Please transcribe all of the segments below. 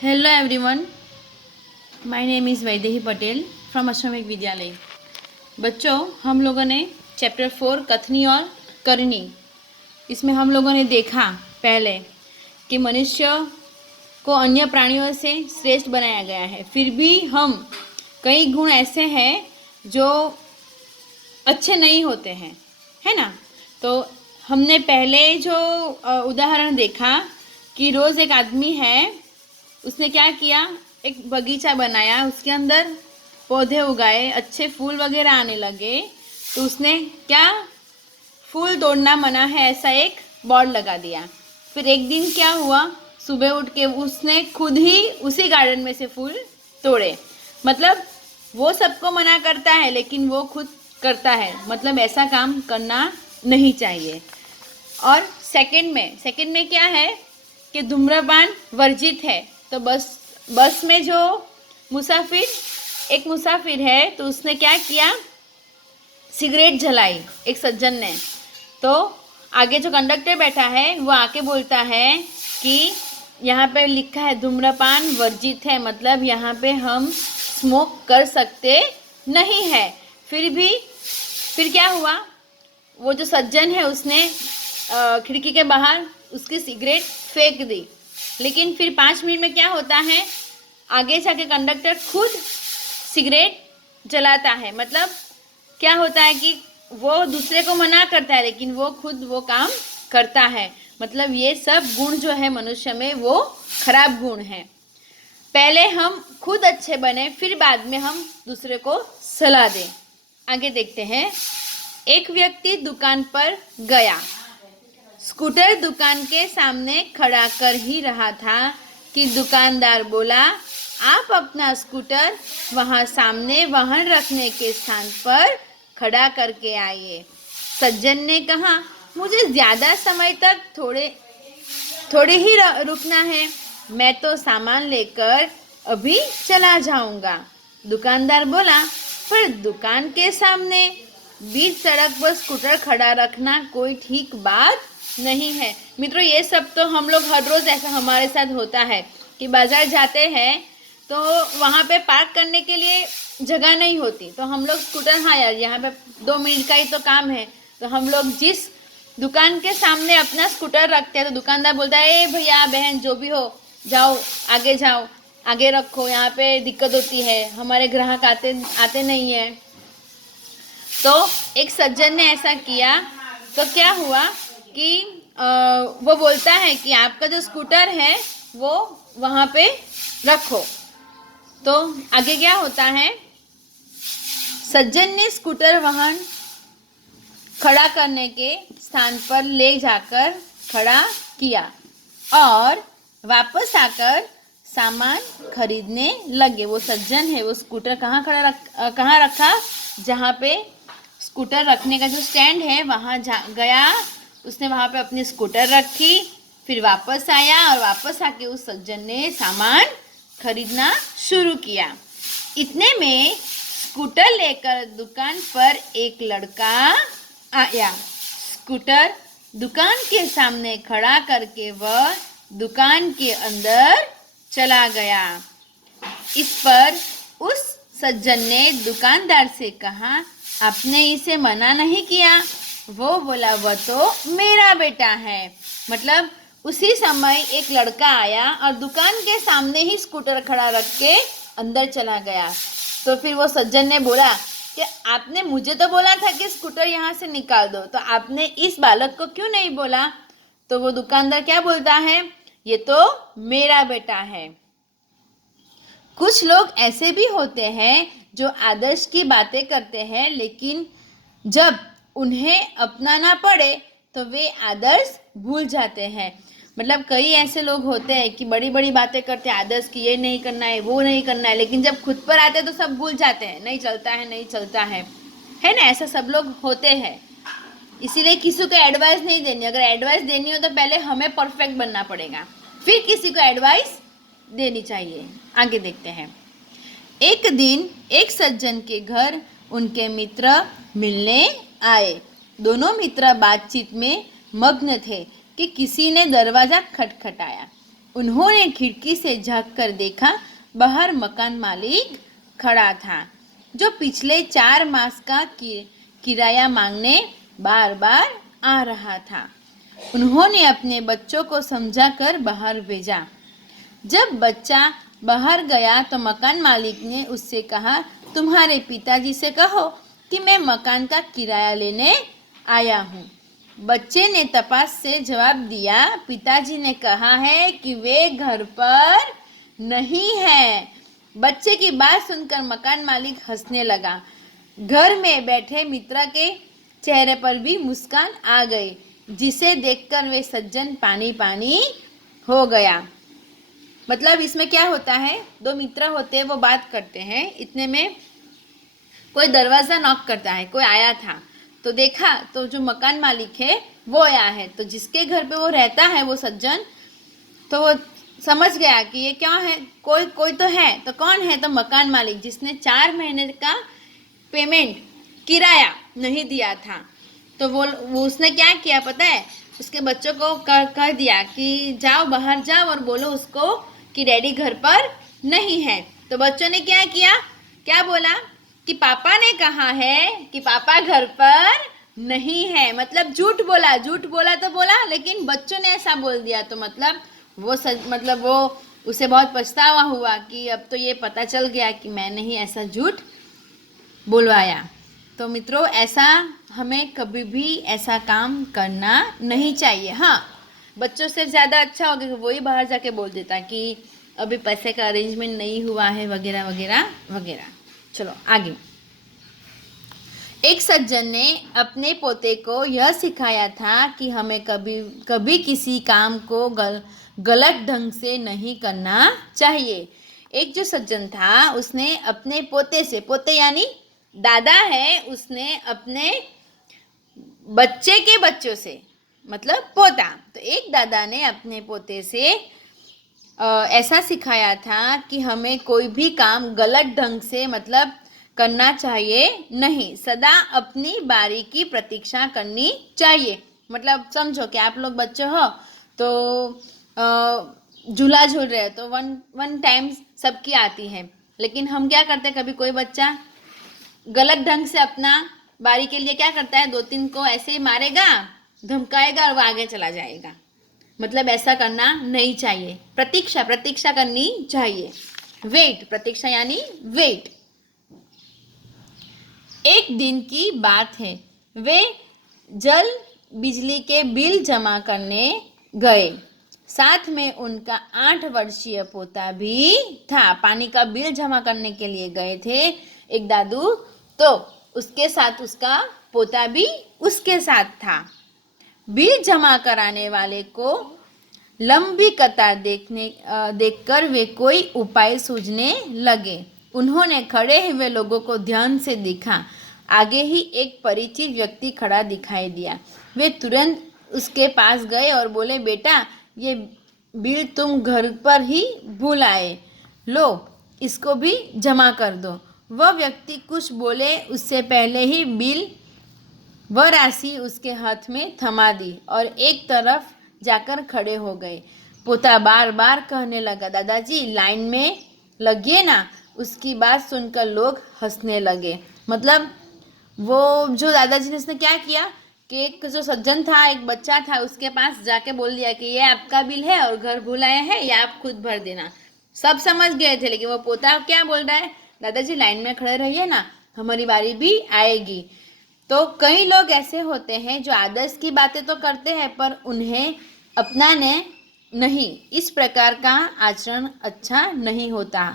Hello everyone, my name is Vaidehi Patel from Ashwamegh Vidyalaya. बच्चों, हम लोगों ने चैप्टर 4 कथनी और करनी, इसमें हम लोगों ने देखा पहले कि मनुष्य को अन्य प्राणियों से श्रेष्ठ बनाया गया है। फिर भी हम कई गुण ऐसे हैं जो अच्छे नहीं होते हैं, है ना। तो हमने पहले जो उदाहरण देखा कि रोज़ एक आदमी है, उसने क्या किया, एक बगीचा बनाया, उसके अंदर पौधे उगाए, अच्छे फूल वगैरह आने लगे, तो उसने क्या, फूल तोड़ना मना है ऐसा एक बोर्ड लगा दिया। फिर एक दिन क्या हुआ, सुबह उठ के उसने खुद ही उसी गार्डन में से फूल तोड़े। मतलब वो सबको मना करता है लेकिन वो खुद करता है, मतलब ऐसा काम करना नहीं चाहिए। और सेकंड में क्या है कि धूम्रपान वर्जित है। तो बस में जो एक मुसाफिर है, तो उसने क्या किया, सिगरेट जलाई एक सज्जन ने। तो आगे जो कंडक्टर बैठा है वो आके बोलता है कि यहाँ पे लिखा है धूम्रपान वर्जित है, मतलब यहाँ पे हम स्मोक कर सकते नहीं है। फिर क्या हुआ, वो जो सज्जन है उसने खिड़की के बाहर उसकी सिगरेट फेंक दी। लेकिन फिर 5 मिनट में क्या होता है, आगे जाके कंडक्टर खुद सिगरेट जलाता है। मतलब क्या होता है कि वो दूसरे को मना करता है लेकिन वो खुद वो काम करता है। मतलब ये सब गुण जो है मनुष्य में वो खराब गुण हैं। पहले हम खुद अच्छे बने, फिर बाद में हम दूसरे को सलाह दें। आगे देखते हैं। एक व्यक्ति दुकान पर गया, स्कूटर दुकान के सामने खड़ा कर ही रहा था कि दुकानदार बोला, आप अपना स्कूटर वहाँ सामने वाहन रखने के स्थान पर खड़ा करके आइए। सज्जन ने कहा, मुझे ज़्यादा समय तक थोड़े ही रुकना है, मैं तो सामान लेकर अभी चला जाऊंगा। दुकानदार बोला, पर दुकान के सामने बीच सड़क पर स्कूटर खड़ा रखना कोई ठीक बात नहीं है। मित्रों, ये सब तो हम लोग हर रोज़ ऐसा हमारे साथ होता है कि बाज़ार जाते हैं तो वहाँ पे पार्क करने के लिए जगह नहीं होती, तो हम लोग स्कूटर, हाँ यार यहाँ पे 2 मिनट का ही तो काम है, तो हम लोग जिस दुकान के सामने अपना स्कूटर रखते हैं तो दुकानदार बोलता है, ए भैया बहन जो भी हो, जाओ, आगे रखो, यहाँ पे दिक्कत होती है, हमारे ग्राहक आते नहीं है। तो एक सज्जन ने ऐसा किया, तो क्या हुआ कि वो बोलता है कि आपका जो स्कूटर है वो वहाँ पे रखो। तो आगे क्या होता है, सज्जन ने स्कूटर वाहन खड़ा करने के स्थान पर ले जाकर खड़ा किया और वापस आकर सामान खरीदने लगे। वो सज्जन है, वो स्कूटर कहाँ रखा, जहाँ पे स्कूटर रखने का जो स्टैंड है वहाँ गया, उसने वहाँ पे अपनी स्कूटर रखी, फिर वापस आया और वापस आके उस सज्जन ने सामान खरीदना शुरू किया। इतने में स्कूटर लेकर दुकान पर एक लड़का आया। स्कूटर दुकान के सामने खड़ा करके वह दुकान के अंदर चला गया। इस पर उस सज्जन ने दुकानदार से कहा, आपने इसे मना नहीं किया? वो बोला, वह तो मेरा बेटा है। मतलब उसी समय एक लड़का आया और दुकान के सामने ही स्कूटर खड़ा रख के अंदर चला गया। तो फिर वो सज्जन ने बोला कि आपने मुझे तो बोला था कि स्कूटर यहाँ से निकाल दो, तो आपने इस बालक को क्यों नहीं बोला? तो वो दुकानदार क्या बोलता है, ये तो मेरा बेटा है। कुछ लोग ऐसे भी होते हैं जो आदर्श की बातें करते हैं, लेकिन जब उन्हें अपनाना पड़े तो वे आदर्श भूल जाते हैं। मतलब कई ऐसे लोग होते हैं कि बड़ी बड़ी बातें करते हैं आदर्श की, ये नहीं करना है, वो नहीं करना है, लेकिन जब खुद पर आते हैं तो सब भूल जाते हैं, नहीं चलता है ना। ऐसा सब लोग होते हैं। इसीलिए किसी को एडवाइस नहीं देनी। अगर एडवाइस देनी हो तो पहले हमें परफेक्ट बनना पड़ेगा, फिर किसी को एडवाइस देनी चाहिए। आगे देखते हैं। एक दिन एक सज्जन के घर उनके मित्र मिलने आए। दोनों मित्र बातचीत में मग्न थे कि किसी ने दरवाजा खटखटाया। उन्होंने खिड़की से झांक कर देखा, बाहर मकान मालिक खड़ा था, जो पिछले 4 मास का किराया मांगने बार बार आ रहा था। उन्होंने अपने बच्चों को समझाकर बाहर भेजा। जब बच्चा बाहर गया तो मकान मालिक ने उससे कहा, तुम्हारे पिताजी से कहो कि मैं मकान का किराया लेने आया हूँ। बच्चे ने तपास से जवाब दिया, पिताजी ने कहा है कि वे घर पर नहीं है। बच्चे की बात सुनकर मकान मालिक हंसने लगा। घर में बैठे मित्र के चेहरे पर भी मुस्कान आ गई, जिसे देखकर वे सज्जन पानी पानी हो गया। मतलब इसमें क्या होता है, 2 मित्र होते हैं, वो बात करते हैं, इतने में कोई दरवाज़ा नॉक करता है, कोई आया था तो देखा तो जो मकान मालिक है वो आया है, तो जिसके घर पे वो रहता है वो सज्जन, तो वो समझ गया कि ये क्या है, कोई तो है। तो कौन है, तो मकान मालिक, जिसने 4 महीने का पेमेंट किराया नहीं दिया था। तो वो उसने क्या किया पता है, उसके बच्चों को कह दिया कि जाओ बाहर जाओ और बोलो उसको कि डैडी घर पर नहीं है। तो बच्चों ने क्या किया, क्या बोला कि पापा ने कहा है कि पापा घर पर नहीं है। मतलब झूठ बोला तो बोला, लेकिन बच्चों ने ऐसा बोल दिया, तो मतलब वो उसे बहुत पछतावा हुआ कि अब तो ये पता चल गया कि मैंने ही ऐसा झूठ बुलवाया। तो मित्रों, ऐसा हमें कभी भी ऐसा काम करना नहीं चाहिए। हाँ, बच्चों से ज़्यादा अच्छा होगा कि वही बाहर जाके बोल देता कि अभी पैसे का अरेंजमेंट नहीं हुआ है वगैरह वगैरह वगैरह। चलो आगे। एक सज्जन ने अपने पोते को यह सिखाया था कि हमें कभी किसी काम को गलत ढंग से नहीं करना चाहिए। एक जो सज्जन था उसने अपने पोते यानी दादा है, उसने अपने बच्चे के बच्चों से, मतलब पोता, तो एक दादा ने अपने पोते से ऐसा सिखाया था कि हमें कोई भी काम गलत ढंग से मतलब करना चाहिए नहीं, सदा अपनी बारी की प्रतीक्षा करनी चाहिए। मतलब समझो कि आप लोग बच्चे हो तो झूला झूल रहे हो, तो वन टाइम सबकी आती है, लेकिन हम क्या करते हैं, कभी कोई बच्चा गलत ढंग से अपना बारी के लिए क्या करता है, 2-3 को ऐसे ही मारेगा, धमकाएगा और वो आगे चला जाएगा। मतलब ऐसा करना नहीं चाहिए। प्रतीक्षा करनी चाहिए। वेट, प्रतीक्षा यानी वेट। एक दिन की बात है, वे जल बिजली के बिल जमा करने गए। साथ में उनका 8 वर्षीय पोता भी था। पानी का बिल जमा करने के लिए गए थे एक दादू, तो उसके साथ उसका पोता भी उसके साथ था। बिल जमा कराने वाले को लंबी कतार देखकर वे कोई उपाय सूझने लगे। उन्होंने खड़े हुए लोगों को ध्यान से देखा। आगे ही एक परिचित व्यक्ति खड़ा दिखाई दिया। वे तुरंत उसके पास गए और बोले, बेटा, ये बिल तुम घर पर ही भूल आए, लो इसको भी जमा कर दो। वह व्यक्ति कुछ बोले उससे पहले ही बिल वह राशि उसके हाथ में थमा दी और एक तरफ जाकर खड़े हो गए। पोता बार बार कहने लगा, दादाजी लाइन में लगिए ना। उसकी बात सुनकर लोग हंसने लगे। मतलब वो जो दादाजी ने उसने क्या किया कि एक जो सज्जन था, एक बच्चा था, उसके पास जाके बोल दिया कि ये आपका बिल है और घर भूल आए हैं, या आप खुद भर देना। सब समझ गए थे, लेकिन वो पोता क्या बोल रहा है, दादाजी लाइन में खड़े रहिए ना, हमारी बारी भी आएगी। तो कई लोग ऐसे होते हैं जो आदर्श की बातें तो करते हैं पर उन्हें अपनाने नहीं। इस प्रकार का आचरण अच्छा नहीं होता।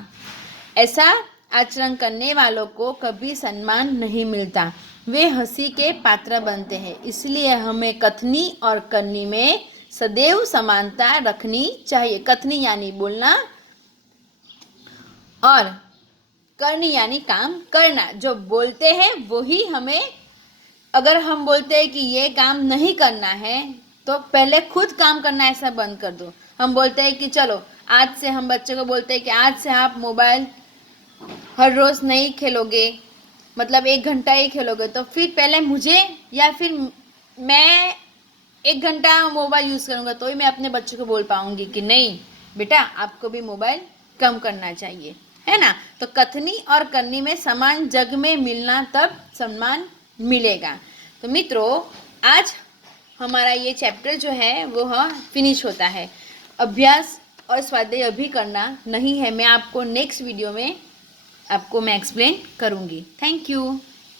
ऐसा आचरण करने वालों को कभी सम्मान नहीं मिलता, वे हंसी के पात्र बनते हैं। इसलिए हमें कथनी और करनी में सदैव समानता रखनी चाहिए। कथनी यानी बोलना और करनी यानी काम करना। जो बोलते हैं वही हमें, अगर हम बोलते हैं कि ये काम नहीं करना है तो पहले खुद काम करना ऐसा बंद कर दो। हम बोलते हैं कि चलो आज से, हम बच्चे को बोलते हैं कि आज से आप मोबाइल हर रोज़ नहीं खेलोगे, मतलब 1 घंटा ही खेलोगे, तो फिर पहले मुझे या फिर मैं 1 घंटा मोबाइल यूज़ करूँगा तो ही मैं अपने बच्चे को बोल पाऊँगी कि नहीं बेटा आपको भी मोबाइल कम करना चाहिए, है ना। तो कथनी और करनी में समान जग में मिलना तब सम्मान मिलेगा। तो मित्रों आज हमारा ये चैप्टर जो है वो फिनिश होता है। अभ्यास और स्वाध्याय अभी करना नहीं है, मैं आपको नेक्स्ट वीडियो में आपको मैं एक्सप्लेन करूँगी। Thank you.